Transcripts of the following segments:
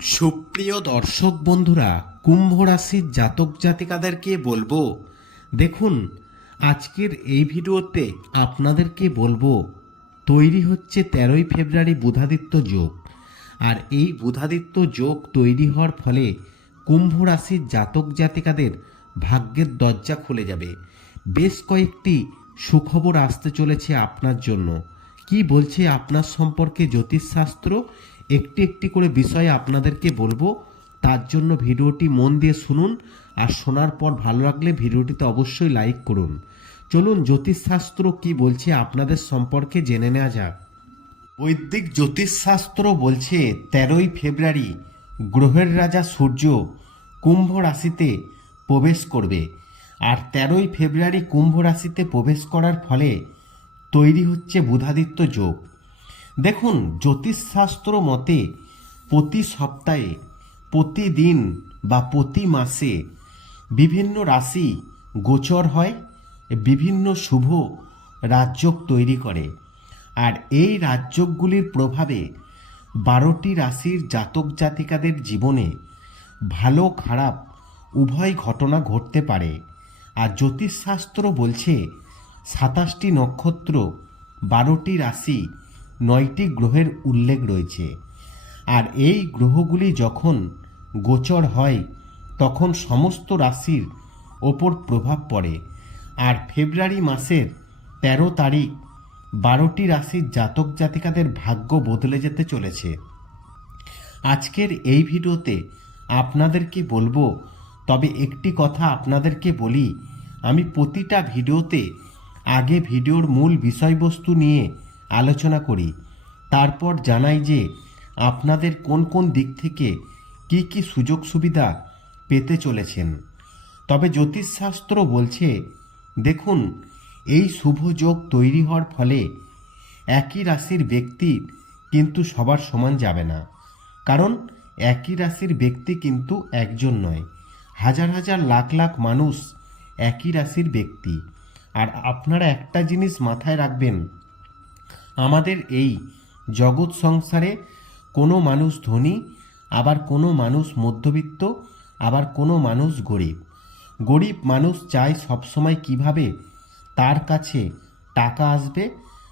সুপ্রিয় দর্শক বন্ধুরা কুম্ভ রাশির জাতক জাতিকাদেরকে বলব, দেখুন, আজকের এই ভিডিওতে আপনাদেরকে বলব, তৈরি হচ্ছে তেরোই ফেব্রুয়ারি বুধাদিত্য যোগ। আর এই বুধাদিত্য যোগ তৈরি হওয়ার ফলে কুম্ভ রাশির জাতক জাতিকাদের ভাগ্যের দরজা খুলে যাবে। বেশ কয়েকটি সুখবর আসতে চলেছে আপনার জন্য। কি বলছে আপনার সম্পর্কে জ্যোতিষশাস্ত্র? একটি একটি করে বিষয় আপনাদেরকে বলব। তার জন্য ভিডিওটি মন দিয়ে শুনুন আর শোনার পর ভালো লাগলে ভিডিওটিতে অবশ্যই লাইক করুন। চলুন জ্যোতিষশাস্ত্র কি বলছে আপনাদের সম্পর্কে জেনে নেওয়া যাক। বৈদিক জ্যোতিষশাস্ত্র বলছে, তেরোই ফেব্রুয়ারি গ্রহের রাজা সূর্য কুম্ভ রাশিতে প্রবেশ করবে আর তেরোই ফেব্রুয়ারি কুম্ভ রাশিতে প্রবেশ করার ফলে তৈরি হচ্ছে বুধাদিত্য যোগ। দেখুন, জ্যোতিষশাস্ত্র মতে প্রতি সপ্তাহে, প্রতিদিন বা প্রতি মাসে বিভিন্ন রাশি গোচর হয়, বিভিন্ন শুভ রাজযোগ তৈরি করে। আর এই রাজযোগগুলির প্রভাবে বারোটি রাশির জাতক জাতিকাদের জীবনে ভালো খারাপ উভয় ঘটনা ঘটতে পারে। আর জ্যোতিষশাস্ত্র বলছে সাতাশটি নক্ষত্র বারোটি রাশি নয়টি গ্রহের উল্লেখ রয়েছে। আর এই গ্রহগুলি যখন গোচর হয়, তখন সমস্ত রাশির ওপর প্রভাব পড়ে। আর ফেব্রুয়ারি মাসের তেরো তারিখ বারোটি রাশির জাতক জাতিকাদের ভাগ্য বদলে যেতে চলেছে। আজকের এই ভিডিওতে আপনাদেরকে বলব? তবে একটি কথা আপনাদেরকে বলি, আমি প্রতিটা ভিডিওতে আগে ভিডিওর মূল বিষয়বস্তু নিয়ে আলোচনা করি। তারপর জানাই যে, আপনাদের কোন কোন দিক থেকে কি কি সুযোগ সুবিধা পেতে চলেছেন। তবে জ্যোতিষশাস্ত্র বলছে, দেখুন, এই শুভ যোগ তৈরি হওয়ার ফলে একই রাশির ব্যক্তি কিন্তু সবার সমান যাবে না। কারণ, একই রাশির ব্যক্তি কিন্তু একজন নয়। হাজার হাজার লাখ লাখ মানুষ একই রাশির ব্যক্তি। আর আপনারা একটা জিনিস মাথায় রাখবেন আমাদের এই জগৎ সংসারে কোনো মানুষ ধনী, আবার কোনো মানুষ মধ্যবিত্ত, আবার কোনো মানুষ গরিব। গরিব মানুষ চায় সবসময় কীভাবে? তার কাছে টাকা আসবে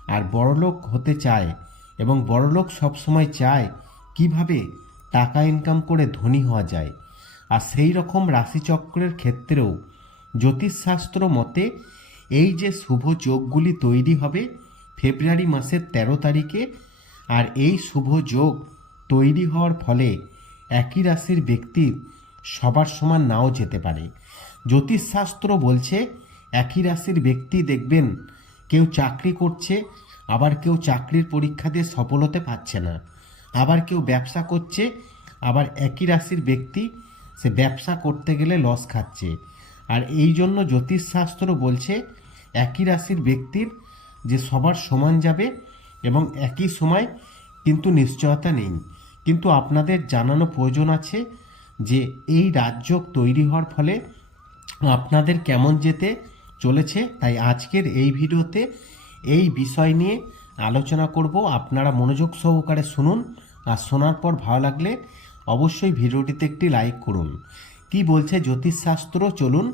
আর বড়লোক হতে চায় এবং বড়লোক সবসময় চায় কীভাবে টাকা ইনকাম করে ধনী হওয়া যায়। আর সেই রকম রাশিচক্রের ক্ষেত্রেও জ্যোতিষশাস্ত্র মতে এই যে শুভ যোগগুলি তৈরি হবে ফেব্রুয়ারি মাসের ১৩ তারিখে আর এই শুভ যোগ তৈরি হওয়ার ফলে একই রাশির ব্যক্তির সবার সমান নাও যেতে পারে। জ্যোতিষশাস্ত্র বলছে, একই রাশির ব্যক্তি দেখবেন কেউ চাকরি করছে, আবার কেউ চাকরির পরীক্ষা দিয়ে সফল হতে পারছে না। আবার কেউ ব্যবসা করছে, আবার একই রাশির ব্যক্তি সে ব্যবসা করতে গেলে লস খাচ্ছে। আর এই জন্য জ্যোতিষশাস্ত্র বলছে, একই রাশির ব্যক্তির যে সবার সমান যাবে এবং একই সময় কিন্তু নিশ্চয়তা নেই। কিন্তু আপনাদের জানানো প্রয়োজন আছে যে এই রাজ্য তৈরি হওয়ার ফলে আপনাদের কেমন যেতে চলেছে, তাই আজকের এই ভিডিওতে এই বিষয় নিয়ে আলোচনা করব। আপনারা মনোযোগ সহকারে শুনুন আর শোনার পর ভালো লাগলে অবশ্যই ভিডিওটিতে একটি লাইক করুন। কি বলছে জ্যোতিষশাস্ত্র? চলুন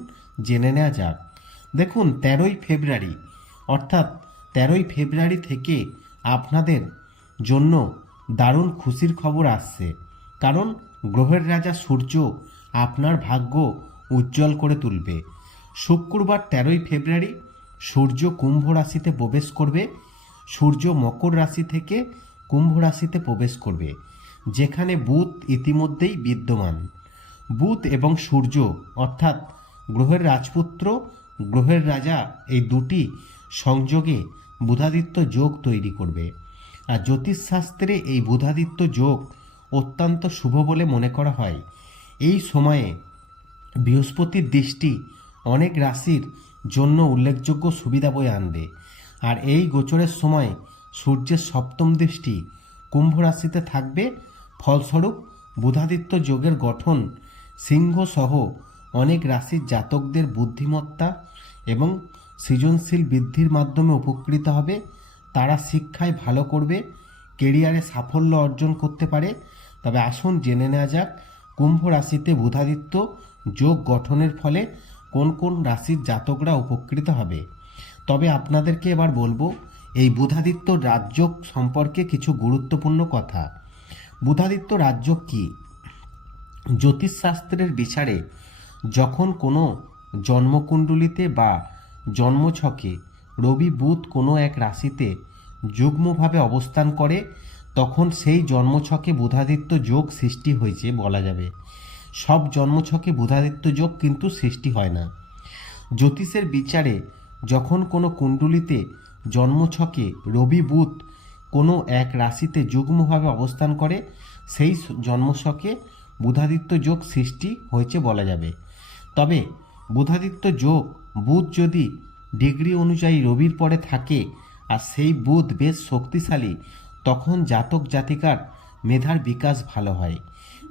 জেনে নেওয়া যাক। দেখুন, তেরোই ফেব্রুয়ারি, অর্থাৎ তেরোই ফেব্রুয়ারি থেকে আপনাদের জন্য দারুণ খুশির খবর আসছে। কারণ গ্রহের রাজা সূর্য আপনার ভাগ্য উজ্জ্বল করে তুলবে। শুক্রবার তেরোই ফেব্রুয়ারি সূর্য কুম্ভ রাশিতে প্রবেশ করবে। সূর্য মকর রাশি থেকে কুম্ভ রাশিতে প্রবেশ করবে, যেখানে বুধ ইতিমধ্যেই বিদ্যমান। বুধ এবং সূর্য অর্থাৎ গ্রহের রাজপুত্র, গ্রহের রাজা এই দুটি সংযোগে বুধাদিত্য যোগ তৈরি করবে। আর জ্যোতিষশাস্ত্রে এই বুধাদিত্য যোগ অত্যন্ত শুভ বলে মনে করা হয়। এই সময়ে বৃহস্পতির দৃষ্টি অনেক রাশির জন্য উল্লেখযোগ্য সুবিধা বয়ে আনবে। আর এই গোচরের সময় সূর্যের সপ্তম দৃষ্টি কুম্ভ রাশিতে থাকবে। ফলস্বরূপ বুধাদিত্য যোগের গঠন সিংহ সহ অনেক রাশির জাতকদের বুদ্ধিমত্তা এবং সৃজনশীল বৃদ্ধির মাধ্যমে উপকৃত হবে। তারা শিক্ষায় ভালো করবে, কেরিয়ারে সাফল্য অর্জন করতে পারে। তবে আসুন জেনে নেওয়া যাক, কুম্ভ রাশিতে বুধাদিত্য যোগ গঠনের ফলে কোন কোন রাশির জাতকরা উপকৃত হবে? তবে আপনাদেরকে এবার বলব, এই বুধাদিত্য রাজযোগ সম্পর্কে কিছু গুরুত্বপূর্ণ কথা। বুধাদিত্য রাজযোগ কী? জ্যোতিষশাস্ত্রের বিচারে যখন কোনো জন্মকুণ্ডলিতে বা জন্মছকে রবি বুধ কোনো এক রাশিতে যুগ্মভাবে অবস্থান করে, তখন সেই জন্মছকে বুধাদিত্য যোগ সৃষ্টি হয়েছে বলা যাবে। সব জন্মছকে বুধাদিত্য যোগ কিন্তু সৃষ্টি হয় না। জ্যোতিষের বিচারে যখন কোনো কুণ্ডলিতে জন্মছকে রবি বুধ কোনো এক রাশিতে যুগ্মভাবে অবস্থান করে, সেই জন্মছকে বুধাদিত্য যোগ সৃষ্টি হয়েছে বলা যাবে। তবে বুধাদিত্য যোগ বুধ যদি ডিগ্রি অনুযায়ী রবির পরে থাকে আর সেই বুধ বেশ শক্তিশালী, তখন জাতক জাতিকার মেধার বিকাশ ভালো হয়।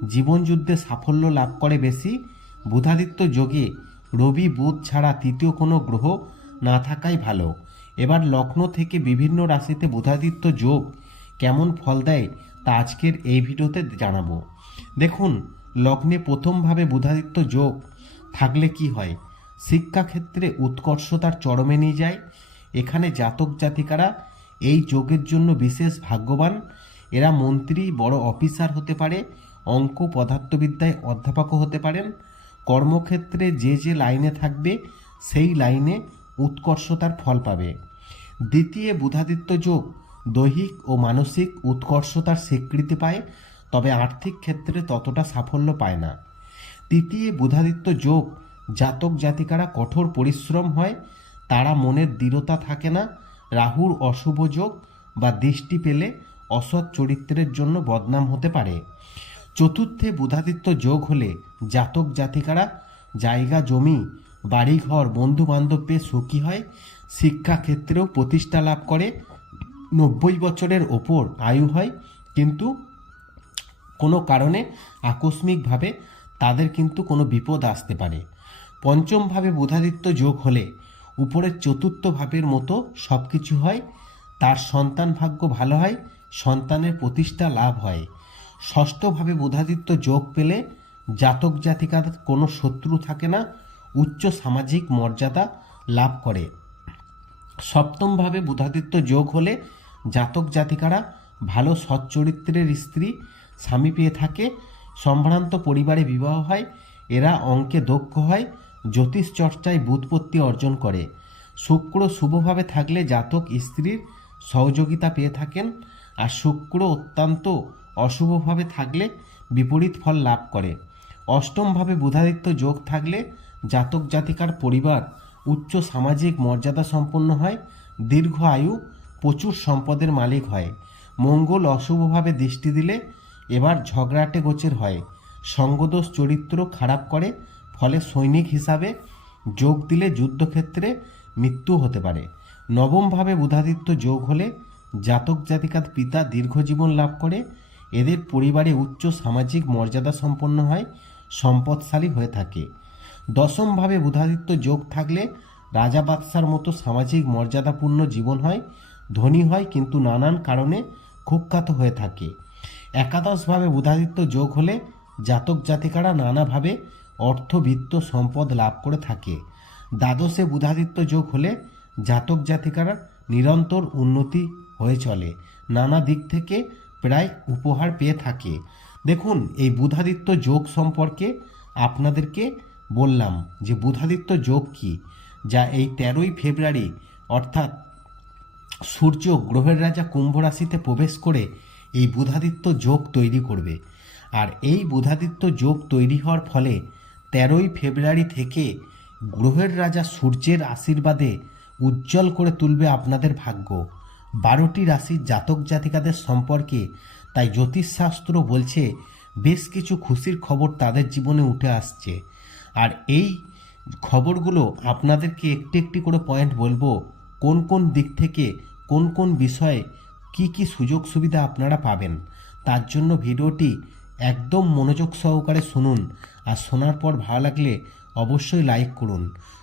জীবনযুদ্ধে সাফল্য লাভ করে বেশি। বুধাদিত্য যোগে রবি বুধ ছাড়া তৃতীয় কোনো গ্রহ না থাকাই ভালো। এবার লগ্ন থেকে বিভিন্ন রাশিতে বুধাদিত্য যোগ কেমন ফল দেয় তা আজকের এই ভিডিওতে জানাব। দেখুন, লগ্নে প্রথমভাবে বুধাদিত্য যোগ থাকলে কি হয়? শিক্ষাক্ষেত্রে উৎকর্ষতার চরমে নিয়ে যায়। এখানে জাতক জাতিকারা এই যোগের জন্য বিশেষ ভাগ্যবান। এরা মন্ত্রী, বড় অফিসার হতে পারে, অঙ্ক, পদার্থবিদ্যায় অধ্যাপকও হতে পারেন। কর্মক্ষেত্রে যে যে লাইনে থাকবে, সেই লাইনে উৎকর্ষতার ফল পাবে। দ্বিতীয় বুধাদিত্য যোগ দৈহিক ও মানসিক উৎকর্ষতার স্বীকৃতি পায়, তবে আর্থিক ক্ষেত্রে ততটা সাফল্য পায় না। তৃতীয় বুধাদিত্য যোগ জাতক জাতিকারা কঠোর পরিশ্রম হয়, তারা মনের দৃঢ়তা থাকে না, রাহুর অশুভ যোগ বা দৃষ্টি পেলে অসৎ চরিত্রের জন্য বদনাম হতে পারে। চতুর্থে বুধাদিত্য যোগ হলে জাতক জাতিকারা জায়গা, জমি, বাড়িঘর বন্ধু বান্ধব পেয়ে সুখী হয়, শিক্ষাক্ষেত্রেও প্রতিষ্ঠা লাভ করে। নব্বই বছরের ওপর আয়ু হয়, কিন্তু কোনো কারণে আকস্মিকভাবে তাদের কিন্তু কোনো বিপদ আসতে পারে। পঞ্চমভাবে বুধাদিত্য যোগ হলে উপরের চতুর্থ ভাবের মতো সব কিছু হয়, তার সন্তান ভাগ্য ভালো হয়, সন্তানের প্রতিষ্ঠা লাভ হয়। ষষ্ঠভাবে বুধাদিত্য যোগ পেলে জাতক জাতিকার কোনো শত্রু থাকে না, উচ্চ সামাজিক মর্যাদা লাভ করে। সপ্তমভাবে বুধাদিত্য যোগ হলে জাতক জাতিকারা ভালো সৎ চরিত্রের স্ত্রী, স্বামী পেয়ে থাকে, সম্ভ্রান্ত পরিবারে বিবাহ হয়, এরা অঙ্কে দক্ষ হয় জ্যোতিষ চর্চায় বুৎপত্তি অর্জন করে। শুক্র শুভভাবে থাকলে জাতক স্ত্রীর সহযোগিতা পেয়ে থাকেন আর শুক্র অত্যন্ত অশুভভাবে থাকলে বিপরীত ফল লাভ করে। অষ্টমভাবে বুধাদিত্য যোগ থাকলে জাতক জাতিকার পরিবার উচ্চ সামাজিক মর্যাদা সম্পন্ন হয়, দীর্ঘ আয়ু, প্রচুর সম্পদের মালিক হয়। মঙ্গল অশুভভাবে দৃষ্টি দিলে এবার ঝগড়াটে গোচের হয়। সঙ্গদোষ চরিত্র খারাপ করে ফলে সৈনিক হিসাবে যোগ দিলে যুদ্ধক্ষেত্রে মৃত্যু হতে পারে। নবমভাবে বুধাদিত্য যোগ হলে জাতক জাতিকার পিতা দীর্ঘজীবন লাভ করে। এদের পরিবারে উচ্চ সামাজিক মর্যাদা সম্পন্ন হয়, সম্পদশালী হয়ে থাকে। দশমভাবে বুধাদিত্য যোগ থাকলে রাজা বাদশার মতো সামাজিক মর্যাদাপূর্ণ জীবন হয়, ধনী হয়, কিন্তু নানান কারণে কুখ্যাত হয়ে থাকে। একাদশভাবে বুধাদিত্য যোগ হলে জাতক জাতিকারা নানাভাবে অর্থবিত্ত সম্পদ লাভ করে থাকে। দ্বাদশে বুধাদিত্য যোগ হলে জাতক জাতিকারা নিরন্তর উন্নতি হয়ে চলে। নানা দিক থেকে প্রায় উপহার পেয়ে থাকে। দেখুন, এই বুধাদিত্য যোগ সম্পর্কে আপনাদেরকে বললাম যে বুধাদিত্য যোগ কি, যা এই তেরোই ফেব্রুয়ারি, অর্থাৎ সূর্য গ্রহের রাজা কুম্ভ রাশিতে প্রবেশ করে এই বুধাদিত্য যোগ তৈরি করবে। আর এই বুধাদিত্য যোগ তৈরি হওয়ার ফলে তেরোই ফেব্রুয়ারি থেকে গ্রহের রাজা সূর্যের আশীর্বাদে উজ্জ্বল করে তুলবে আপনাদের ভাগ্য। বারোটি রাশির জাতক জাতিকাদের সম্পর্কে তাই জ্যোতিষশাস্ত্র বলছে, বেশ কিছু খুশির খবর তাদের জীবনে উঠে আসছে। আর এই খবরগুলো আপনাদেরকে একটি একটি করে পয়েন্ট বলব, কোন কোন দিক থেকে, কোন কোন বিষয়ে কি কি সুযোগ সুবিধা আপনারা পাবেন। তার জন্য ভিডিওটি একদম মনোযোগ সহকারে শুনুন আর শোনার পর ভালো লাগলে অবশ্যই লাইক করুন।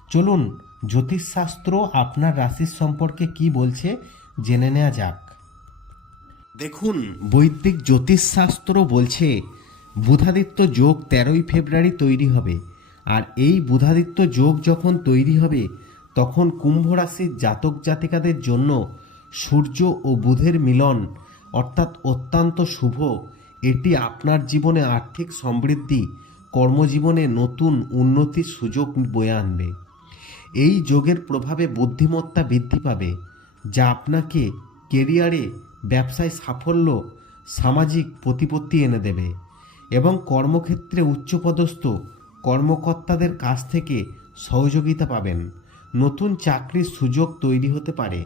চলুন, জ্যোতিষশাস্ত্র আপনার রাশির সম্পর্কে কি বলছে জেনে নেওয়া যাক। দেখুন, বৈদিক জ্যোতিষশাস্ত্র বলছে, বুধাদিত্য যোগ তেরোই ফেব্রুয়ারি তৈরি হবে। আর এই বুধাদিত্য যোগ যখন তৈরি হবে, তখন কুম্ভ রাশির জাতক জাতিকাদের জন্য সূর্য ও বুধের মিলন অর্থাৎ অত্যন্ত শুভ এটি আপনার জীবনে আর্থিক সমৃদ্ধি, কর্মজীবনে নতুন উন্নতির সুযোগ বয়ে আনবে। এই যোগের প্রভাবে বুদ্ধিমত্তা বৃদ্ধি পাবে, যা আপনাকে কেরিয়ারে ব্যবসায় সাফল্য, সামাজিক প্রতিপত্তি এনে দেবে এবং কর্মক্ষেত্রে উচ্চপদস্থ কর্মকর্তাদের কাছ থেকে সহযোগিতা পাবেন। নতুন চাকরির সুযোগ তৈরি হতে পারে।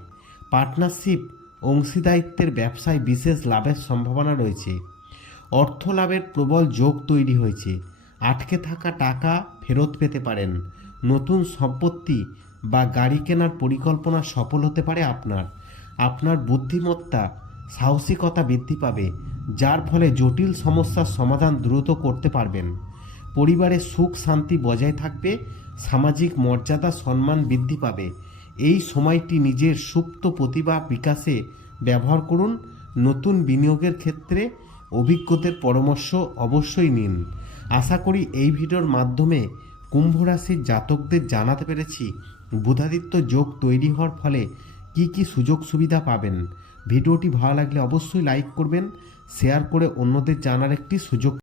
পার্টনারশিপ, অংশীদারিত্বের ব্যবসায় বিশেষ লাভের সম্ভাবনা রয়েছে। অর্থ লাভের প্রবল যোগ তৈরি হয়েছে। আটকে থাকা টাকা ফেরত পেতে পারেন। নতুন সম্পত্তি বা গাড়ি কেনার পরিকল্পনা সফল হতে পারে আপনার। আপনার বুদ্ধিমত্তা, সাহসিকতা বৃদ্ধি পাবে, যার ফলে জটিল সমস্যার সমাধান দ্রুত করতে পারবেন। পরিবারে সুখ, শান্তি বজায় থাকবে, সামাজিক মর্যাদা, সম্মান বৃদ্ধি পাবে। এই সময়টি নিজের সুপ্ত প্রতিভা বিকাশে ব্যবহার করুন। নতুন বিনিয়োগের ক্ষেত্রে অভিজ্ঞদের পরামর্শ অবশ্যই নিন। আশা করি এই ভিডিওর মাধ্যমে কুম্ভ রাশির জাতকদের জানাতে পেরেছি বুধাদিত্য যোগ তৈরি হওয়ার ফলে কি কি সুযোগ সুবিধা পাবেন। ভিডিওটি ভালো লাগলে অবশ্যই লাইক করবেন, শেয়ার করে অন্যদের জানার একটি সুযোগ